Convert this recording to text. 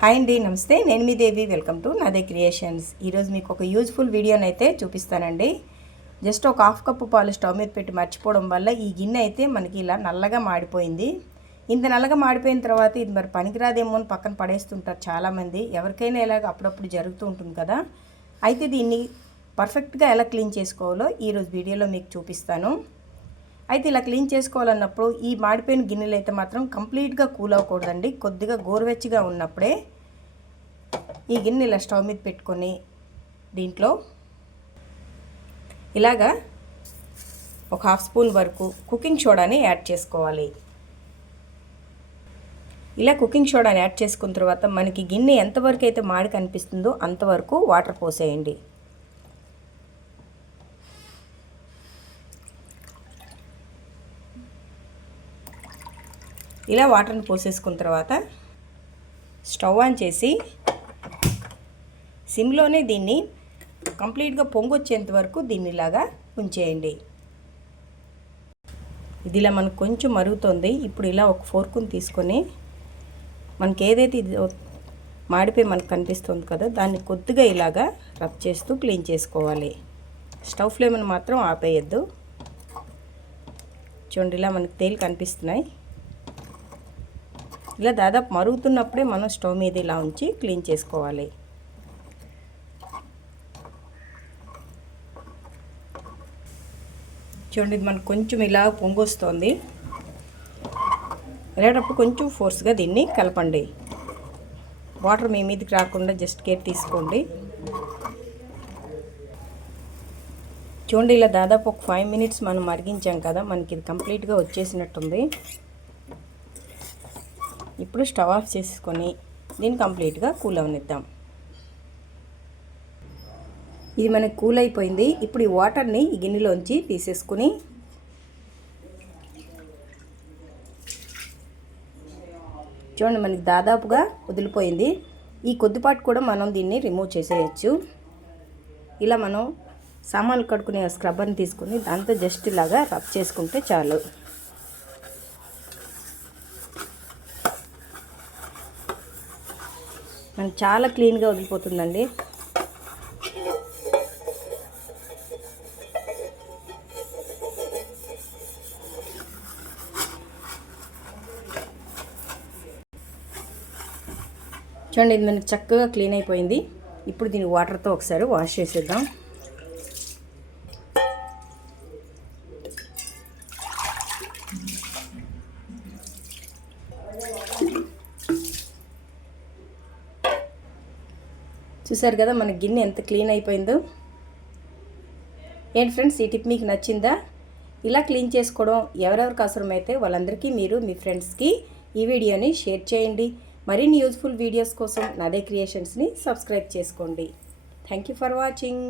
Hi అండి నమస్తే. నేను మీ Devi. Welcome to Nade creations. ఈరోజు మీకు ఒక యూజ్ఫుల్ వీడియోని అయితే చూపిస్తానండి. జస్ట్ ఒక హాఫ్ కప్పు పాలు స్టవ్ మీద పెట్టి మర్చిపోవడం వల్ల ఈ గిన్నె అయితే మనకి ఇలా నల్లగా మాడిపోయింది. ఇంత నల్లగా మాడిపోయిన తర్వాత ఇది మరి పనికిరాదేమో అని పక్కన పడేస్తుంటారు చాలామంది. ఎవరికైనా ఇలాగ అప్పుడప్పుడు జరుగుతూ ఉంటుంది కదా. అయితే దీన్ని పర్ఫెక్ట్గా ఎలా క్లీన్ చేసుకోవాలో ఈరోజు వీడియోలో మీకు చూపిస్తాను. అయితే ఇలా క్లీన్ చేసుకోవాలన్నప్పుడు ఈ మాడిపోయిన గిన్నెలు అయితే మాత్రం కంప్లీట్గా కూల్ అవ్వకూడదండి. కొద్దిగా గోరువెచ్చగా ఉన్నప్పుడే ఈ గిన్నె ఇలా స్టవ్ మీద పెట్టుకొని దీంట్లో ఇలాగా ఒక హాఫ్ స్పూన్ వరకు కుకింగ్ సోడాని యాడ్ చేసుకోవాలి. ఇలా కుకింగ్ సోడాని యాడ్ చేసుకున్న తర్వాత మనకి గిన్నె ఎంతవరకు అయితే మాడి కనిపిస్తుందో అంతవరకు వాటర్ పోసేయండి. ఇలా వాటర్ని పోసేసుకున్న తర్వాత స్టవ్ ఆన్ చేసి సిమ్లోనే దీన్ని కంప్లీట్గా పొంగొచ్చేంత వరకు దీన్ని ఇలాగా ఉంచేయండి. ఇది ఇలా మనకు కొంచెం మరుగుతుంది. ఇప్పుడు ఇలా ఒక ఫోర్కుని తీసుకొని మనకి ఏదైతే ఇది మాడిపోయి మనకు కనిపిస్తుంది కదా దాన్ని కొద్దిగా ఇలాగా రబ్ చేస్తూ క్లీన్ చేసుకోవాలి. స్టవ్ ఫ్లేమ్ని మాత్రం ఆపేయద్దు. చూడండి ఇలా మనకి తేలి కనిపిస్తున్నాయి. ఇలా దాదాపు మరుగుతున్నప్పుడే మనం స్టవ్ మీద ఇలా ఉంచి క్లీన్ చేసుకోవాలి. చూడండి ఇది మనకు కొంచెం ఇలా పొంగొస్తుంది వెళ్ళేటప్పుడు కొంచెం ఫోర్స్గా దీన్ని కలపండి. వాటర్ మీ మీదకి రాకుండా జస్ట్ కేర్ తీసుకోండి. చూడండి ఇలా దాదాపు ఒక ఫైవ్ మినిట్స్ మనం మరిగించాం కదా మనకి ఇది కంప్లీట్గా వచ్చేసినట్టుంది. ఇప్పుడు స్టవ్ ఆఫ్ చేసుకొని దీన్ని కంప్లీట్గా కూల్ అవనిద్దాం. ఇది మనకి కూల్ అయిపోయింది. ఇప్పుడు ఈ వాటర్ని ఈ గిన్నెలోంచి తీసేసుకుని చూడండి మనకి దాదాపుగా వదిలిపోయింది. ఈ కొద్దిపాటు కూడా మనం దీన్ని రిమూవ్ చేసేయచ్చు. ఇలా మనం సామాన్లు కడుక్కునే స్క్రబ్బర్ని తీసుకుని దాంతో జస్ట్ ఇలాగా రబ్ చేసుకుంటే చాలు. మనకి చాలా క్లీన్గా వదిలిపోతుందండి. చూడండి ఇది మనకి చక్కగా క్లీన్ అయిపోయింది. ఇప్పుడు దీన్ని వాటర్తో ఒకసారి వాష్ చేసేద్దాం. చూసారు కదా మన గిన్నె ఎంత క్లీన్ అయిపోయిందో. ఏంటి ఫ్రెండ్స్ ఈ టిప్ మీకు నచ్చిందా? ఇలా క్లీన్ చేసుకోవడం ఎవరెవరికి అవసరమైతే వాళ్ళందరికీ మీరు మీ ఫ్రెండ్స్కి ఈ వీడియోని షేర్ చేయండి. మరిన్ని యూజ్ఫుల్ వీడియోస్ కోసం నాదే క్రియేషన్స్ని సబ్స్క్రైబ్ చేసుకోండి. Thank you for watching.